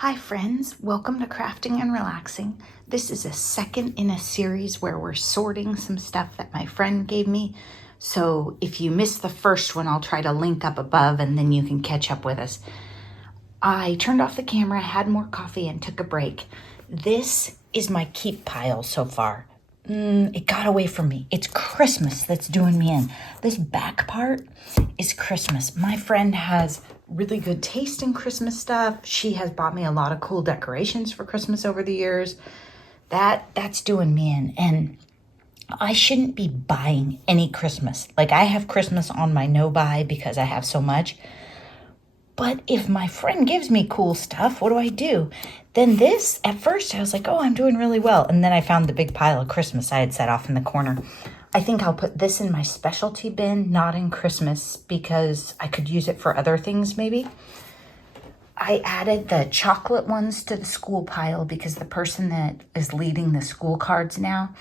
Hi friends, welcome to Crafting and Relaxing. This is a second in a series where we're sorting some stuff that my friend gave me. So if you missed the first one, I'll try to link up above and then you can catch up with us. I turned off the camera, had more coffee, and took a break. This is my keep pile so far. It got away from me. It's Christmas that's doing me in. This back part is Christmas. My friend has really good taste in Christmas stuff. She has bought me a lot of cool decorations for Christmas over the years. That's doing me in. And I shouldn't be buying any Christmas. Like, I have Christmas on my no buy because I have so much. But if my friend gives me cool stuff, what do? Then this, at first, I was like, oh, I'm doing really well. And then I found the big pile of Christmas I had set off in the corner. I think I'll put this in my specialty bin, not in Christmas, because I could use it for other things maybe. I added the chocolate ones to the school pile because the person that is leading the school cards now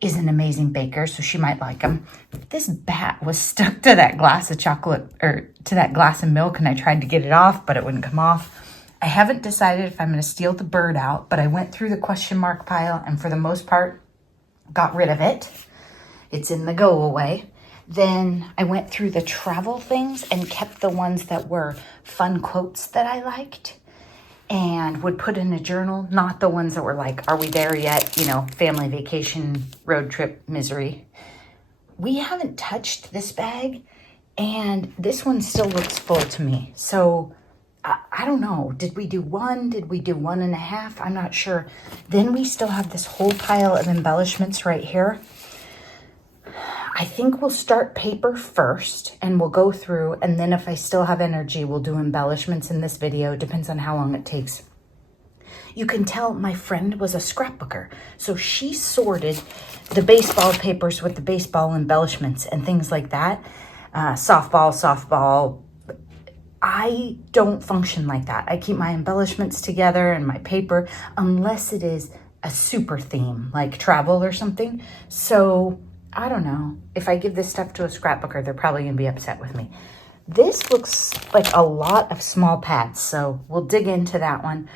is an amazing baker, so she might like them. This bat was stuck to that glass of chocolate, or to that glass of milk, and I tried to get it off, but it wouldn't come off. I haven't decided if I'm going to steal the bird out, but I went through the question mark pile and for the most part got rid of it. It's in the go away. Then I went through the travel things and kept the ones that were fun quotes that I liked and would put in a journal, not the ones that were like, are we there yet? You know, family vacation, road trip, misery. We haven't touched this bag, and this one still looks full to me. So I don't know. Did we do one? Did we do 1.5? I'm not sure. Then we still have this whole pile of embellishments right here. I think we'll start paper first and we'll go through, and then if I still have energy, we'll do embellishments in this video. It depends on how long it takes. You can tell my friend was a scrapbooker. So she sorted the baseball papers with the baseball embellishments and things like that. Softball. I don't function like that. I keep my embellishments together and my paper, unless it is a super theme, like travel or something. So I don't know. If I give this stuff to a scrapbooker, they're probably going to be upset with me. This looks like a lot of small pads, so we'll dig into that one.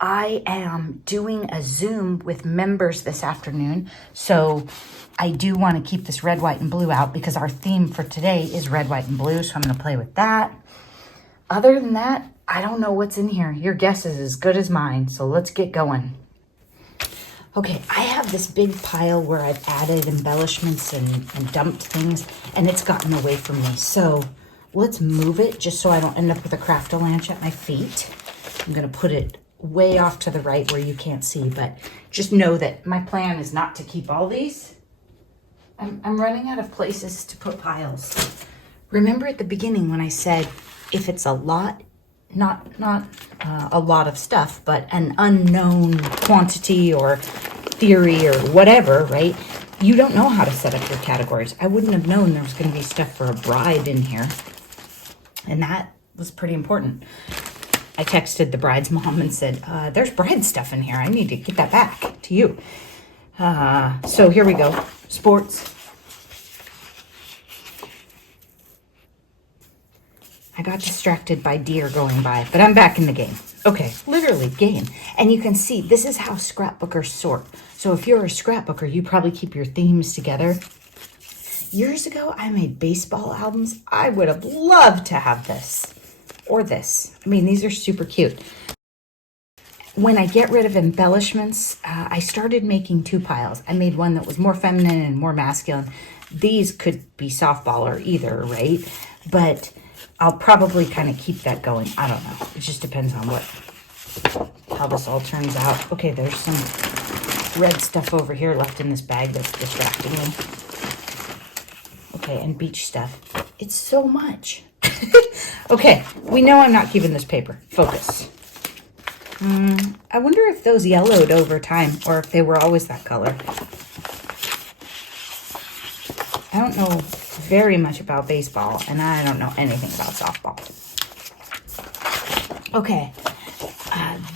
I am doing a Zoom with members this afternoon, so I do want to keep this red, white, and blue out because our theme for today is red, white, and blue, so I'm going to play with that. Other than that, I don't know what's in here. Your guess is as good as mine, so let's get going. Okay, I have this big pile where I've added embellishments and dumped things, and it's gotten away from me. So let's move it just so I don't end up with a Craftalanche at my feet. I'm going to put it way off to the right where you can't see, but just know that my plan is not to keep all these. I'm running out of places to put piles. Remember at the beginning when I said if it's a lot, not a lot of stuff, but an unknown quantity or theory or whatever, right? You don't know how to set up your categories. I wouldn't have known there was going to be stuff for a bride in here. And that was pretty important. I texted the bride's mom and said, there's bride stuff in here. I need to get that back to you. So here we go. Sports. I got distracted by deer going by, but I'm back in the game. Okay, literally game. And you can see this is how scrapbookers sort. So if you're a scrapbooker, you probably keep your themes together. Years ago, I made baseball albums. I would have loved to have this or this. I mean, these are super cute. When I get rid of embellishments, I started making two piles. I made one that was more feminine and more masculine. These could be softball or either, right? But I'll probably kind of keep that going. I don't know. It just depends on how this all turns out. Okay, there's some red stuff over here left in this bag that's distracting me. Okay, and beach stuff. It's so much. Okay, we know I'm not keeping this paper. Focus. I wonder if those yellowed over time or if they were always that color. I don't know very much about baseball, and I don't know anything about softball. Okay,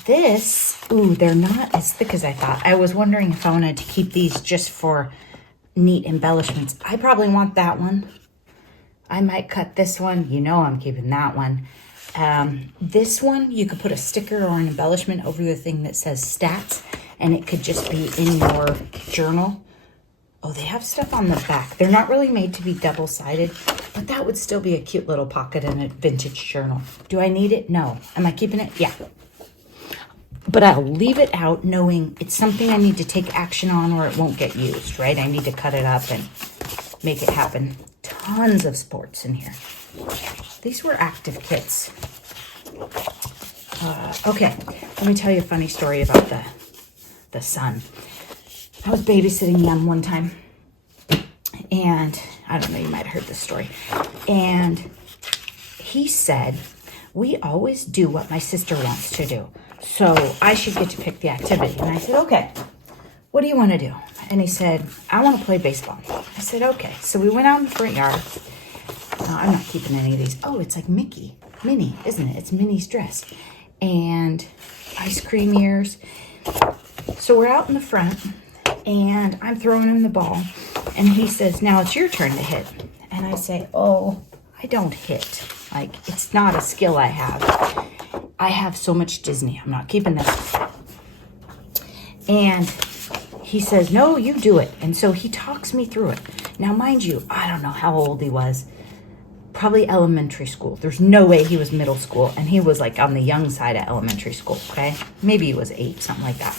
they're not as thick as I thought. I was wondering if I wanted to keep these just for neat embellishments. I probably want that one. I might cut this one. You know I'm keeping that one. This one, you could put a sticker or an embellishment over the thing that says stats, and it could just be in your journal. Oh, they have stuff on the back. They're not really made to be double-sided, but that would still be a cute little pocket in a vintage journal. Do I need it? No. Am I keeping it? Yeah. But I'll leave it out knowing it's something I need to take action on or it won't get used, right? I need to cut it up and make it happen. Tons of sports in here. These were active kits. Okay, let me tell you a funny story about the son. I was babysitting Yum one time, and I don't know, you might have heard this story. And he said, we always do what my sister wants to do, so I should get to pick the activity. And I said, okay, what do you want to do? And he said, I want to play baseball. I said, okay. So we went out in the front yard. I'm not keeping any of these. Oh, it's like Minnie, isn't it? It's Minnie's dress. And ice cream ears. So we're out in the front, and I'm throwing him the ball. And he says, now it's your turn to hit. And I say, oh, I don't hit. Like, it's not a skill I have. I have so much Disney. I'm not keeping this. And he says, no, you do it. And so he talks me through it. Now, mind you, I don't know how old he was. Probably elementary school. There's no way he was middle school. And he was like on the young side of elementary school, okay? Maybe he was 8, something like that.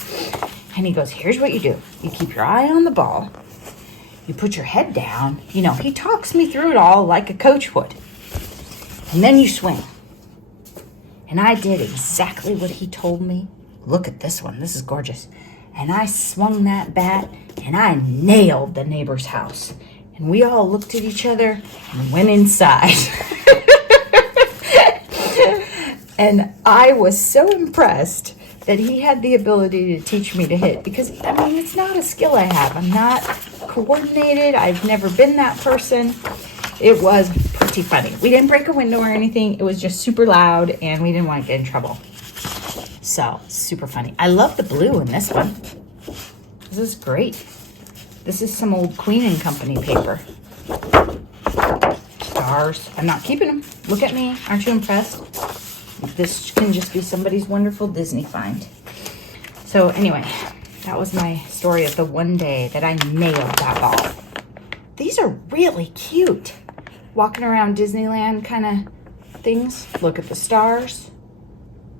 And he goes, here's what you do. You keep your eye on the ball. You put your head down. You know, he talks me through it all like a coach would. And then you swing. And I did exactly what he told me. Look at this one. This is gorgeous. And I swung that bat, and I nailed the neighbor's house. And we all looked at each other and went inside. And I was so impressed that he had the ability to teach me to hit. Because, I mean, it's not a skill I have. I'm not coordinated. I've never been that person. It was pretty funny. We didn't break a window or anything. It was just super loud, and we didn't want to get in trouble. So, super funny. I love the blue in this one. This is great. This is some old Queen & Company paper. Stars. I'm not keeping them. Look at me. Aren't you impressed? This can just be somebody's wonderful Disney find. So anyway, that was my story of the one day that I nailed that ball. These are really cute. Walking around Disneyland kind of things. Look at the stars.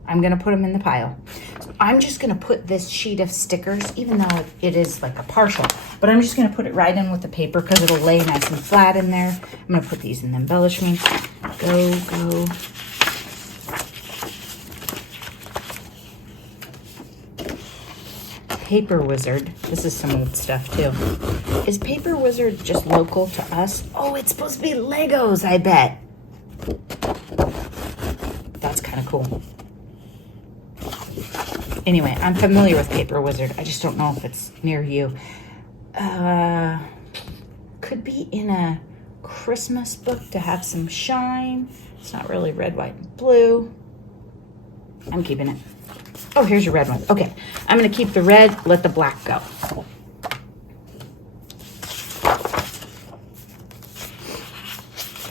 I'm going to put them in the pile. So I'm just going to put this sheet of stickers, even though it is like a partial, but I'm just going to put it right in with the paper because it'll lay nice and flat in there. I'm going to put these in the embellishments. Go. Paper Wizard. This is some old stuff too. Is Paper Wizard just local to us? Oh, it's supposed to be Legos, I bet. That's kind of cool. Anyway, I'm familiar with Paper Wizard. I just don't know if it's near you. Could be in a Christmas book to have some shine. It's not really red, white, and blue. I'm keeping it. Oh, here's your red one. Okay, I'm going to keep the red, let the black go.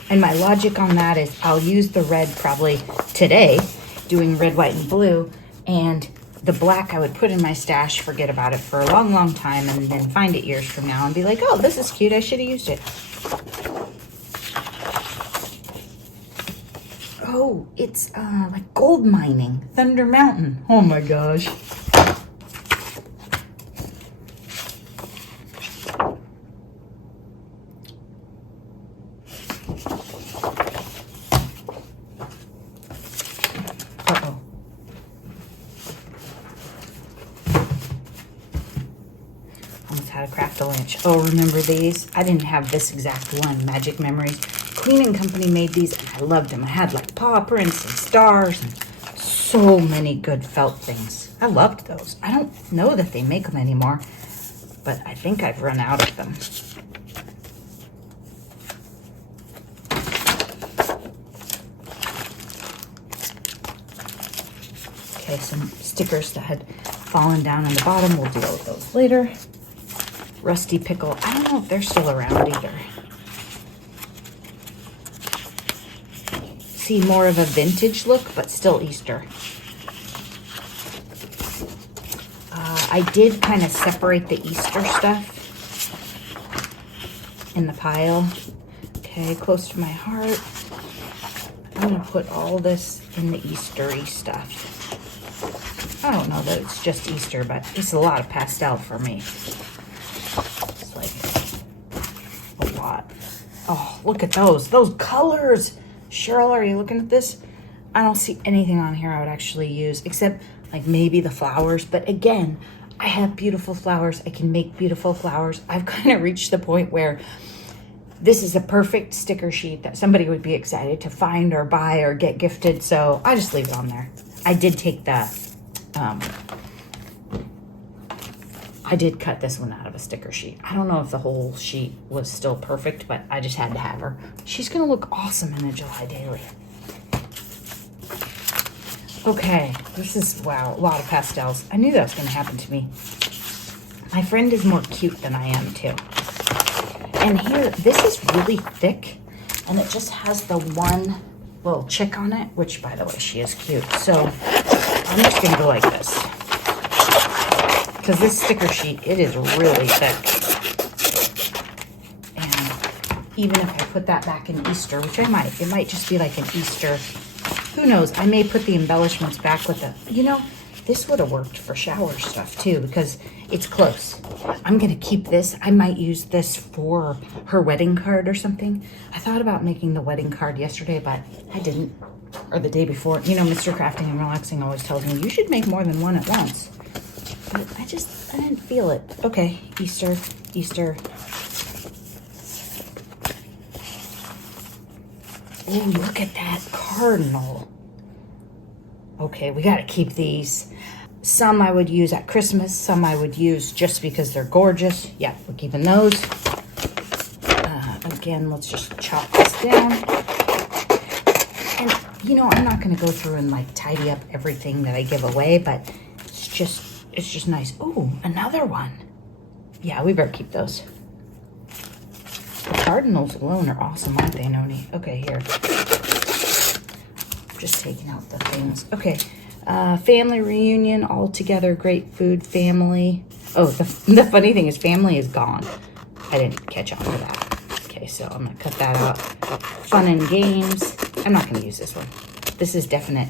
And my logic on that is I'll use the red probably today, doing red, white, and blue, and the black I would put in my stash, forget about it for a long, long time, and then find it years from now and be like, oh, this is cute. I should have used it. Oh, it's like gold mining. Thunder Mountain. Oh my gosh. Uh-oh. Almost had to craft a lunch. Oh, remember these? I didn't have this exact one, Magic Memories. Queen & Company made these, and I loved them. I had like paw prints and stars and so many good felt things. I loved those. I don't know that they make them anymore, but I think I've run out of them. Okay, some stickers that had fallen down on the bottom. We'll deal with those later. Rusty Pickle. I don't know if they're still around either. see more of a vintage look, but still Easter. I did kind of separate the Easter stuff in the pile. Okay, close to my heart. I'm gonna put all this in the Eastery stuff. I don't know that it's just Easter, but it's a lot of pastel for me. It's like a lot. Oh, look at those colors. Cheryl, are you looking at this? I don't see anything on here I would actually use, except like maybe the flowers. But again, I have beautiful flowers. I can make beautiful flowers. I've kind of reached the point where this is a perfect sticker sheet that somebody would be excited to find or buy or get gifted. So I just leave it on there. I did take the, I did cut this one out of a sticker sheet. I don't know if the whole sheet was still perfect, but I just had to have her. She's gonna look awesome in a July daily. Okay, this is, wow, a lot of pastels. I knew that was gonna happen to me. My friend is more cute than I am too. And here, this is really thick, and it just has the one little chick on it, which, by the way, she is cute. So I'm just gonna go like this, because this sticker sheet, it is really thick. And even if I put that back in Easter, which I might, it might just be like an Easter, who knows, I may put the embellishments back with the, you know, this would have worked for shower stuff too, because it's close. I'm gonna keep this. I might use this for her wedding card or something. I thought about making the wedding card yesterday, but I didn't, or the day before. You know, Mr. Crafting and Relaxing always tells me, you should make more than one at once. But I didn't feel it. Okay, Easter, Easter. Oh, look at that cardinal. Okay, we gotta keep these. Some I would use at Christmas, some I would use just because they're gorgeous. Yeah, we're keeping those. Again, let's just chop this down. And, you know, I'm not gonna go through and like tidy up everything that I give away, but it's just nice. Oh, another one. Yeah, we better keep those. The cardinals alone are awesome, aren't they, Noni? Okay, here. Just taking out the things. Okay, family reunion, all together, great food, family. Oh, the funny thing is family is gone. I didn't catch on to that. Okay, so I'm gonna cut that out. Fun and games. I'm not gonna use this one. This is definite.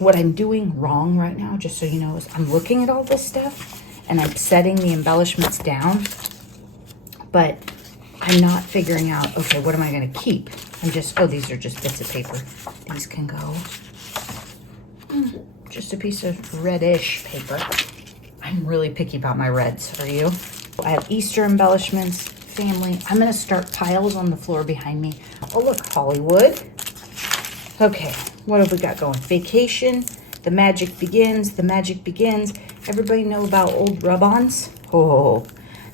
What I'm doing wrong right now, just so you know, is I'm looking at all this stuff and I'm setting the embellishments down, but I'm not figuring out, okay, what am I gonna keep? I'm just, oh, these are just bits of paper. These can go. Just a piece of reddish paper. I'm really picky about my reds, are you? I have Easter embellishments, family. I'm gonna start piles on the floor behind me. Oh, look, Hollywood. Okay, what have we got going? Vacation, the magic begins, the magic begins. Everybody know about old rub-ons? Oh,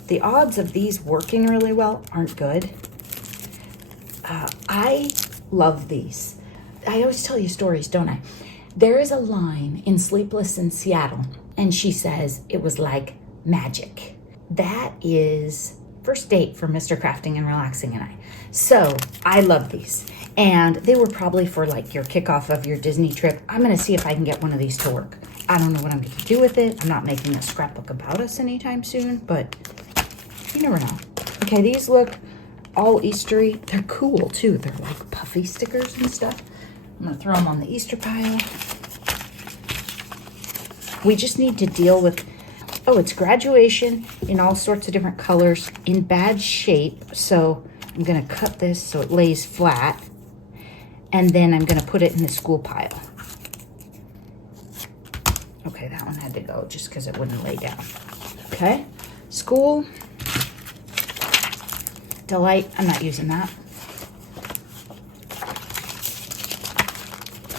the odds of these working really well aren't good. I love these. I always tell you stories, don't I? There is a line in Sleepless in Seattle, and she says it was like magic. That is first date for Mr. Crafting and Relaxing and I. So I love these. And they were probably for like your kickoff of your Disney trip. I'm gonna see if I can get one of these to work. I don't know what I'm gonna do with it. I'm not making a scrapbook about us anytime soon, but you never know. Okay, these look all Eastery. They're cool too. They're like puffy stickers and stuff. I'm gonna throw them on the Easter pile. We just need to deal with, oh, it's graduation in all sorts of different colors in bad shape. So I'm gonna cut this so it lays flat. And then I'm gonna put it in the school pile. Okay, that one had to go just because it wouldn't lay down. Okay, school. Delight, I'm not using that.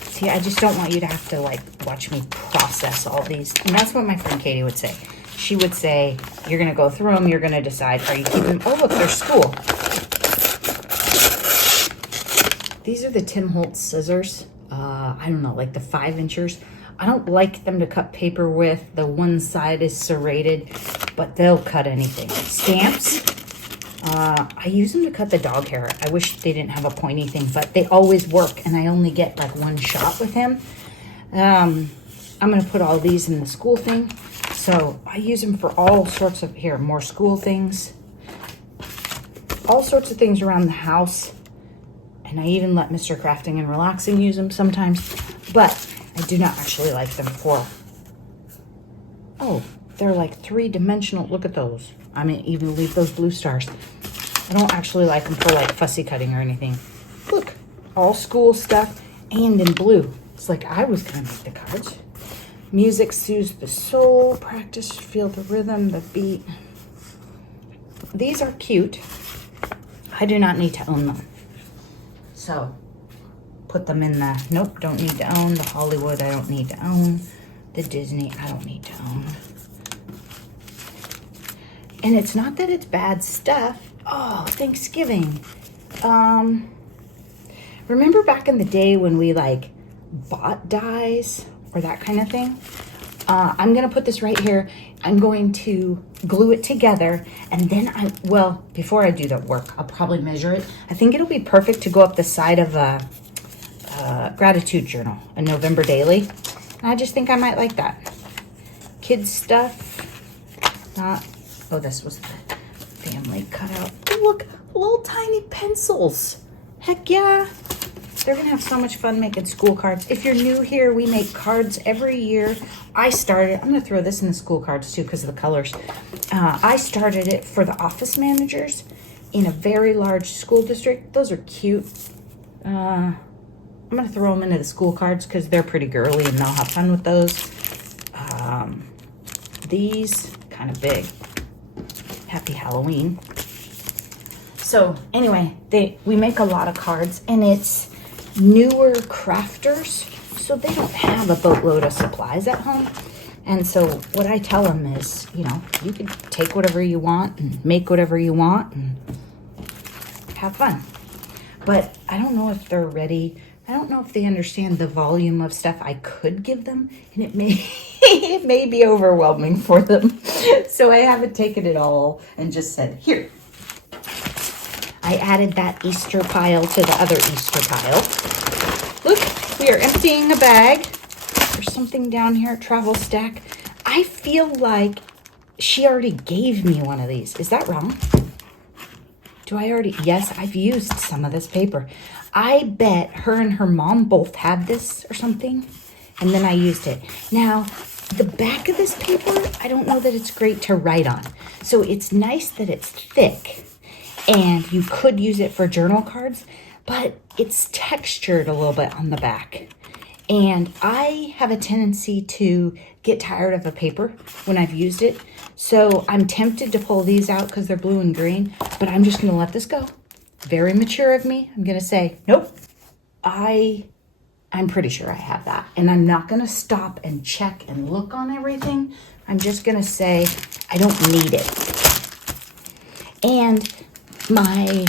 See, I just don't want you to have to like watch me process all these. And that's what my friend Katie would say. She would say, you're gonna go through them, you're gonna decide, are you keeping them? Oh look, they're school. These are the Tim Holtz scissors. I don't know, like the 5-inchers. I don't like them to cut paper with. The one side is serrated, but they'll cut anything. Stamps. I use them to cut the dog hair. I wish they didn't have a pointy thing, but they always work, and I only get like one shot with him. I'm going to put all these in the school thing. So I use them for all sorts of, here, more school things. All sorts of things around the house. And I even let Mr. Crafting and Relaxing use them sometimes. But I do not actually like them for, oh, they're like 3-dimensional. Look at those. I mean, even leave those blue stars. I don't actually like them for like fussy cutting or anything. Look, all school stuff and in blue. It's like I was going to make the cards. Music soothes the soul. Practice, feel the rhythm, the beat. These are cute. I do not need to own them. So, put them in the, nope, don't need to own. The Hollywood, I don't need to own. The Disney, I don't need to own. And it's not that it's bad stuff. Oh, Thanksgiving. Remember back in the day when we like bought dies or that kind of thing? I'm going to put this right here. I'm going to glue it together, and then well, before I do the work, I'll probably measure it. I think it'll be perfect to go up the side of a gratitude journal, a November daily. And I just think I might like that. Kids stuff. Oh, this was the family cutout. Oh, look, little tiny pencils. Heck yeah. They're going to have so much fun making school cards. If you're new here, we make cards every year. I'm going to throw this in the school cards too because of the colors. I started it for the office managers in a very large school district. Those are cute. I'm going to throw them into the school cards because they're pretty girly and they'll have fun with those. These, kind of big. Happy Halloween. So anyway, we make a lot of cards, and it's newer crafters, so they don't have a boatload of supplies at home. And so what I tell them is, you know, you can take whatever you want and make whatever you want and have fun. But I don't know if they're ready. I don't know if they understand the volume of stuff I could give them, and it may be overwhelming for them. So I haven't taken it all and just said, here. I added that Easter pile to the other Easter pile. Look, we are emptying a bag. There's something down here, travel stack. I feel like she already gave me one of these. Is that wrong? Do I already? Yes, I've used some of this paper. I bet her and her mom both had this or something, and then I used it. Now, the back of this paper, I don't know that it's great to write on. So it's nice that it's thick, and you could use it for journal cards, but it's textured a little bit on the back. And I have a tendency to get tired of a paper when I've used it. So I'm tempted to pull these out because they're blue and green, but I'm just going to let this go. Very mature of me. I'm going to say, nope, I'm pretty sure I have that. And I'm not going to stop and check and look on everything. I'm just going to say, I don't need it. And my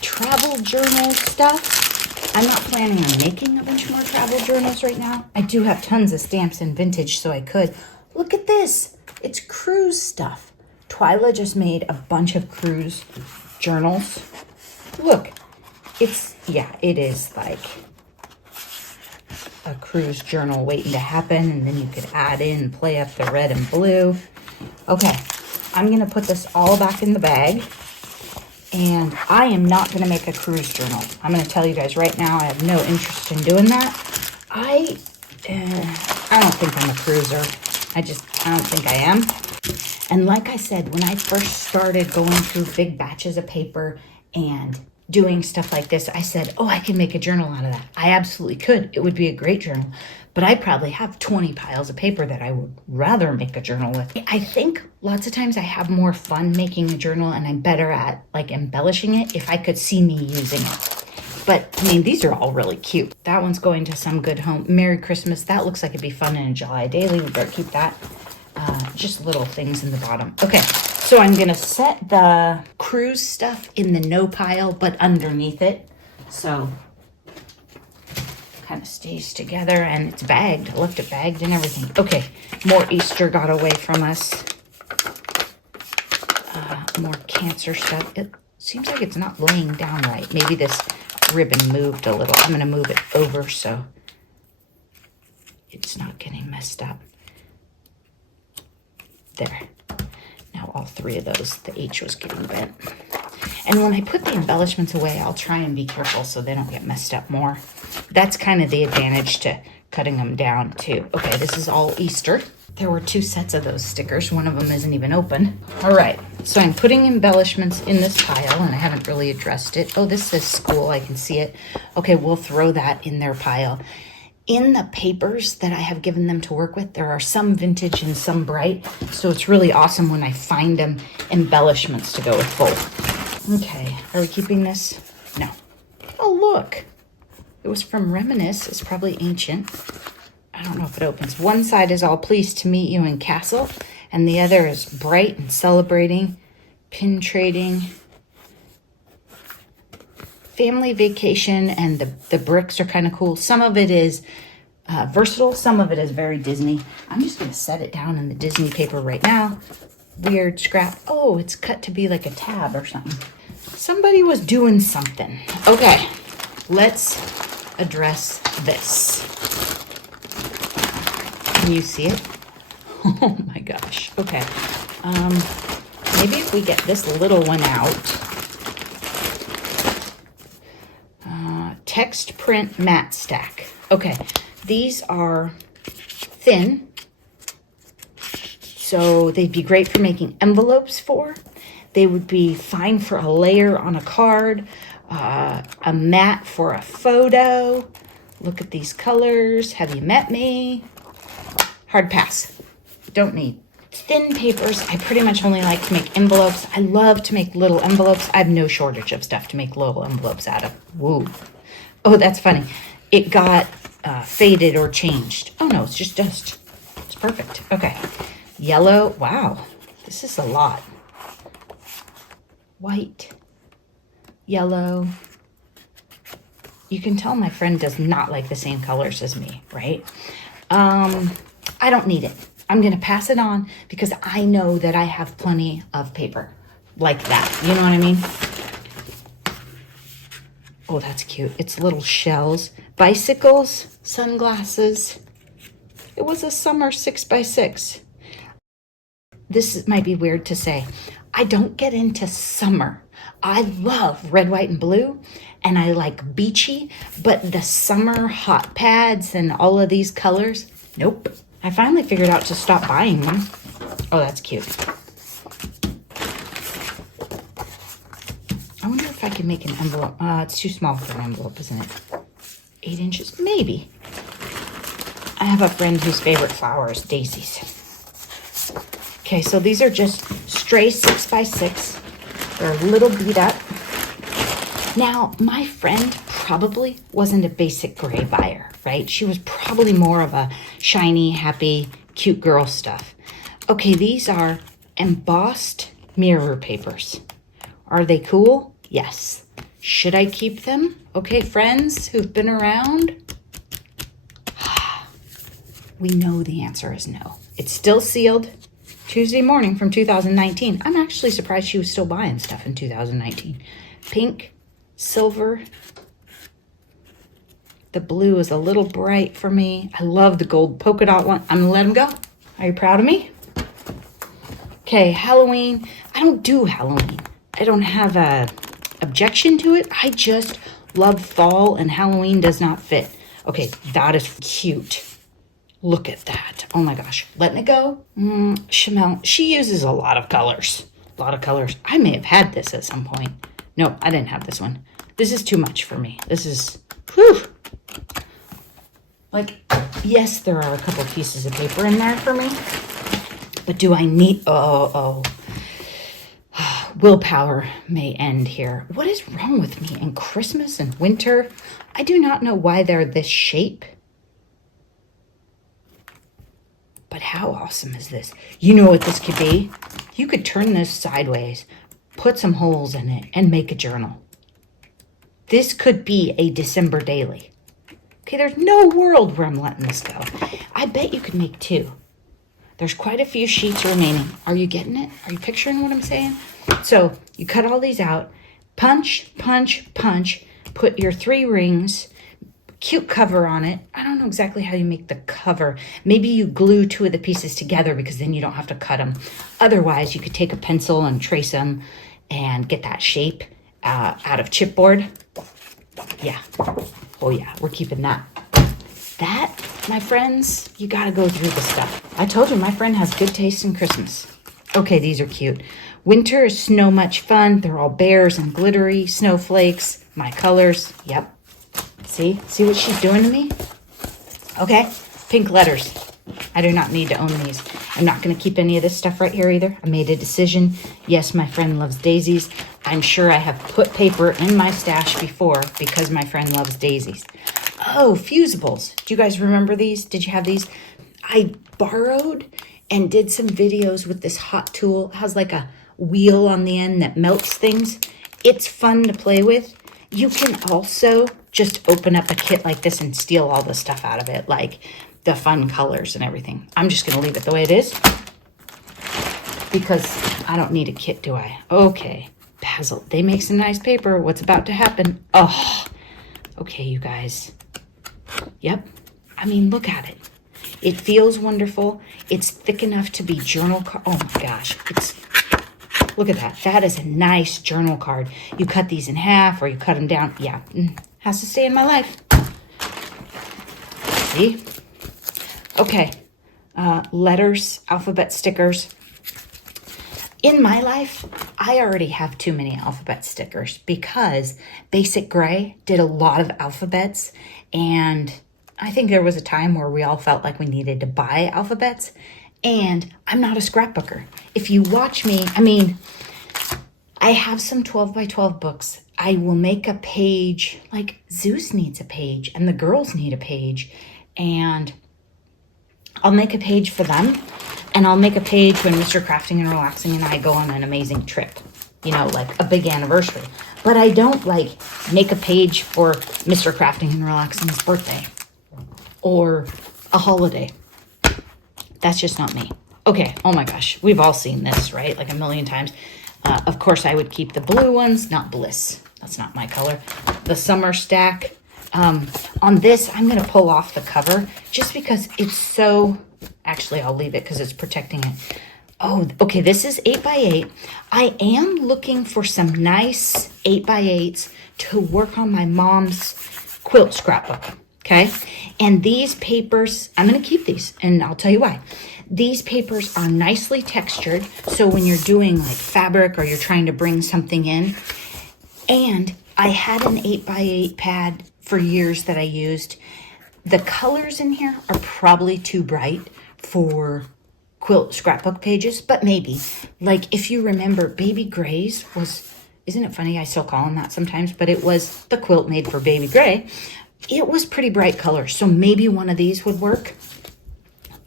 travel journal stuff, I'm not planning on making a bunch more travel journals right now. I do have tons of stamps and vintage, so I could. Look at this. It's cruise stuff. Twyla just made a bunch of cruise journals. Look, it is like a cruise journal waiting to happen, and then you could add in, play up the red and blue. Okay, I'm going to put this all back in the bag. And I am not going to make a cruise journal. I'm going to tell you guys right now, I have no interest in doing that. I don't think I'm a cruiser. I don't think I am. And like I said, when I first started going through big batches of paper and doing stuff like this, I said, oh, I can make a journal out of that. I absolutely could. It would be a great journal. But I probably have 20 piles of paper that I would rather make a journal with. I think lots of times I have more fun making a journal, and I'm better at like embellishing it if I could see me using it. But I mean, these are all really cute. That one's going to some good home. Merry Christmas. That looks like it'd be fun in a July daily. We better keep that. Just little things in the bottom. Okay, so I'm gonna set the cruise stuff in the no pile, but underneath it. So kind of stays together, and it's bagged. I left it bagged and everything. Okay, more Easter got away from us. more cancer stuff. It seems like it's not laying down right. Maybe this ribbon moved a little. I'm going to move it over so it's not getting messed up. There. Now all three of those, the H was getting bent. And when I put the embellishments away, I'll try and be careful so they don't get messed up more. That's kind of the advantage to cutting them down too. Okay, this is all Easter. There were 2 sets of those stickers. One of them isn't even open. All right, so I'm putting embellishments in this pile, and I haven't really addressed it. Oh, this says school. I can see it. Okay, we'll throw that in their pile. In the papers that I have given them to work with, there are some vintage and some bright, so it's really awesome when I find them embellishments to go with both. Okay, are we keeping this? No. Oh, look. It was from Reminisce. It's probably ancient. I don't know if it opens. One side is all pleased to meet you in Castle, and the other is bright and celebrating, pin trading, family vacation, and the bricks are kind of cool. Some of it is versatile. Some of it is very Disney. I'm just going to set it down in the Disney paper right now. Weird scrap. Oh, it's cut to be like a tab or something. Somebody was doing something. Okay, let's address this. Can you see it? Oh my gosh. Okay. Maybe if we get this little one out. Text print matte stack. Okay. These are thin. So they'd be great for making envelopes for. They would be fine for a layer on a card. A mat for a photo. Look at these colors. Have you met me? Hard pass. Don't need. Thin papers, I pretty much only like to make envelopes. I love to make little envelopes. I have no shortage of stuff to make little envelopes out of. Woo. Oh, that's funny. It got faded or changed. Oh no, it's just dust. It's perfect. Okay. Yellow. Wow. This is a lot. White. Yellow. You can tell my friend does not like the same colors as me, right? I don't need it. I'm going to pass it on because I know that I have plenty of paper like that. You know what I mean? Oh, that's cute. It's little shells. Bicycles, sunglasses. It was a summer 6x6. This might be weird to say. I don't get into summer. I love red, white, and blue, and I like beachy, but the summer hot pads and all of these colors, nope. I finally figured out to stop buying them. Oh, that's cute. I wonder if I can make an envelope. It's too small for an envelope, isn't it? 8 inches, maybe. I have a friend whose favorite flower is daisies. Okay, so these are just stray 6x6. They're a little beat up. Now, my friend probably wasn't a basic gray buyer, right? She was probably more of a shiny, happy, cute girl stuff. Okay, these are embossed mirror papers. Are they cool? Yes. Should I keep them? Okay, friends who've been around, we know the answer is no. It's still sealed. Tuesday morning from 2019. I'm actually surprised she was still buying stuff in 2019. Pink, silver. The blue is a little bright for me. I love the gold polka dot one. I'm gonna let them go. Are you proud of me? Okay, Halloween. I don't do Halloween. I don't have a objection to it. I just love fall and Halloween does not fit. Okay, that is cute. Look at that. Oh my gosh. Letting it go. Chanel, she uses a lot of colors. A lot of colors. I may have had this at some point. No, I didn't have this one. This is too much for me. This is, whew. Like, yes, there are a couple pieces of paper in there for me. But do I need, willpower may end here. What is wrong with me in Christmas and winter? I do not know why they're this shape. But how awesome is this? You know what this could be? You could turn this sideways, put some holes in it, and make a journal. This could be a December daily. Okay, there's no world where I'm letting this go. I bet you could make 2. There's quite a few sheets remaining. Are you getting it? Are you picturing what I'm saying? So you cut all these out, punch, punch, punch, put your 3 rings, cute cover on it. I don't know exactly how you make the cover. Maybe you glue 2 of the pieces together because then you don't have to cut them. Otherwise, you could take a pencil and trace them and get that shape out of chipboard. Yeah. Oh yeah, we're keeping that. That, my friends, you gotta go through the stuff. I told you my friend has good taste in Christmas. Okay, these are cute. Winter is so much fun. They're all bears and glittery snowflakes. My colors, yep. See what she's doing to me? Okay, pink letters. I do not need to own these. I'm not gonna keep any of this stuff right here either. I made a decision. Yes, my friend loves daisies. I'm sure I have put paper in my stash before because my friend loves daisies. Oh, fusibles. Do you guys remember these? Did you have these? I borrowed and did some videos with this hot tool. It has like a wheel on the end that melts things. It's fun to play with. You can also just open up a kit like this and steal all the stuff out of it, like the fun colors and everything. I'm just going to leave it the way it is because I don't need a kit, do I? Okay, Basil, they make some nice paper. What's about to happen? Oh, okay, you guys. Yep. I mean, look at it. It feels wonderful. It's thick enough to be journal card. Oh my gosh. Look at that. That is a nice journal card. You cut these in half or you cut them down. Yeah. Has to stay in my life. See? Okay. Letters, alphabet stickers. In my life, I already have too many alphabet stickers because Basic Gray did a lot of alphabets, and I think there was a time where we all felt like we needed to buy alphabets, and I'm not a scrapbooker. If you watch me, I mean, I have some 12 by 12 books. I will make a page, like Zeus needs a page, and the girls need a page, and I'll make a page for them. And I'll make a page when Mr. Crafting and Relaxing and I go on an amazing trip, you know, like a big anniversary. But I don't like make a page for Mr. Crafting and Relaxing's birthday or a holiday. That's just not me. Okay, oh my gosh, we've all seen this, right? Like a million times. Of course, I would keep the blue ones, not Bliss. That's not my color. The summer stack. On this, I'm going to pull off the cover just because it's so... Actually, I'll leave it because it's protecting it. Oh, okay, this is 8x8. I am looking for some nice 8x8s to work on my mom's quilt scrapbook, okay? And these papers, I'm going to keep these, and I'll tell you why. These papers are nicely textured, so when you're doing like fabric or you're trying to bring something in, and I had an 8x8 pad for years that I used. The colors in here are probably too bright for quilt scrapbook pages, but maybe. Like if you remember, Baby Gray's was, isn't it funny? I still call them that sometimes, but it was the quilt made for Baby Gray. It was pretty bright colors, so maybe one of these would work.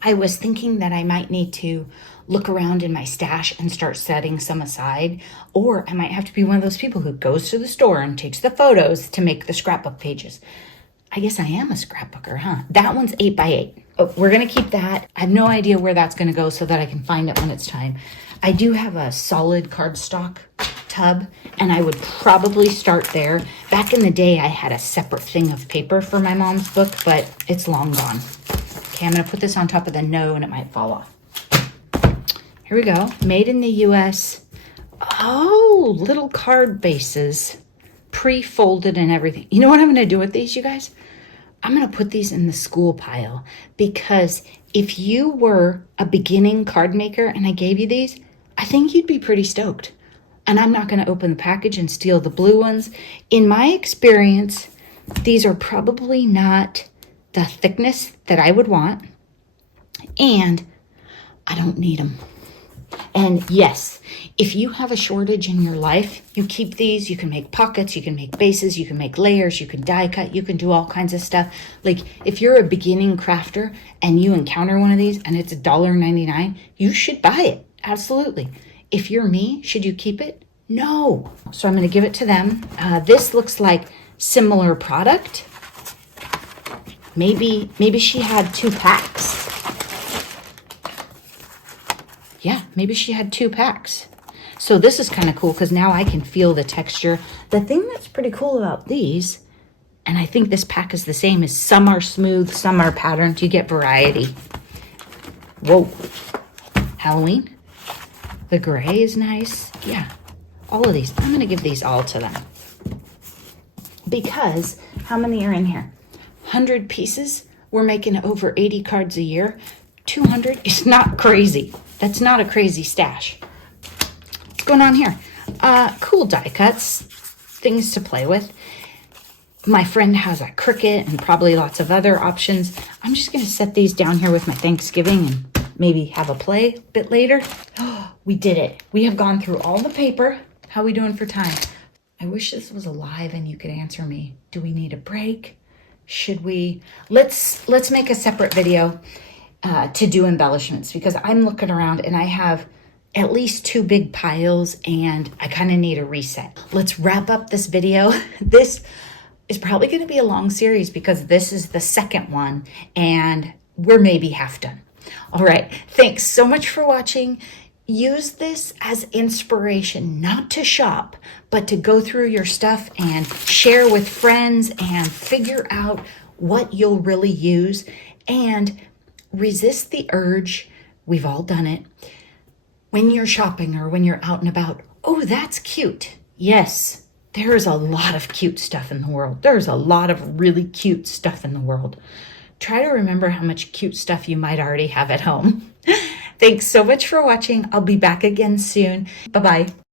I was thinking that I might need to look around in my stash and start setting some aside, or I might have to be one of those people who goes to the store and takes the photos to make the scrapbook pages. I guess I am a scrapbooker, huh? That one's 8x8. Oh, we're going to keep that. I have no idea where that's going to go so that I can find it when it's time. I do have a solid cardstock tub, and I would probably start there. Back in the day, I had a separate thing of paper for my mom's book, but it's long gone. Okay, I'm going to put this on top of the no, and it might fall off. Here we go. Made in the U.S. Oh, little card bases. Pre-folded and everything. You know what I'm going to do with these, you guys? I'm going to put these in the school pile because if you were a beginning card maker and I gave you these, I think you'd be pretty stoked. And I'm not going to open the package and steal the blue ones. In my experience, these are probably not the thickness that I would want, and I don't need them. And yes, if you have a shortage in your life, you keep these. You can make pockets, you can make bases, you can make layers, you can die cut, you can do all kinds of stuff. Like if you're a beginning crafter and you encounter one of these and it's $1.99, you should buy it. Absolutely. If you're me, should you keep it? No. So I'm going to give it to them. This looks like similar product. Maybe she had 2 packs. maybe she had 2 packs. So this is kind of cool because now I can feel the texture. The thing that's pretty cool about these, and I think this pack is the same, is some are smooth, some are patterned. You get variety. Whoa. Halloween. The gray is nice. Yeah. All of these. I'm going to give these all to them. Because how many are in here? 100 pieces. We're making over 80 cards a year. 200 is not crazy. That's not a crazy stash. What's going on here? Cool die cuts. Things to play with. My friend has a Cricut and probably lots of other options. I'm just going to set these down here with my Thanksgiving and maybe have a play a bit later. Oh, we did it. We have gone through all the paper. How are we doing for time? I wish this was alive and you could answer me. Do we need a break? Should we? Let's make a separate video to do embellishments, because I'm looking around and I have at least 2 big piles and I kind of need a reset. Let's wrap up this video. This is probably going to be a long series because this is the second one and we're maybe half done. All right. Thanks so much for watching. Use this as inspiration, not to shop, but to go through your stuff and share with friends and figure out what you'll really use, and resist the urge. We've all done it. When you're shopping or when you're out and about, oh, that's cute. Yes, there's a lot of cute stuff in the world. There's a lot of really cute stuff in the world. Try to remember how much cute stuff you might already have at home. Thanks so much for watching. I'll be back again soon. Bye-bye.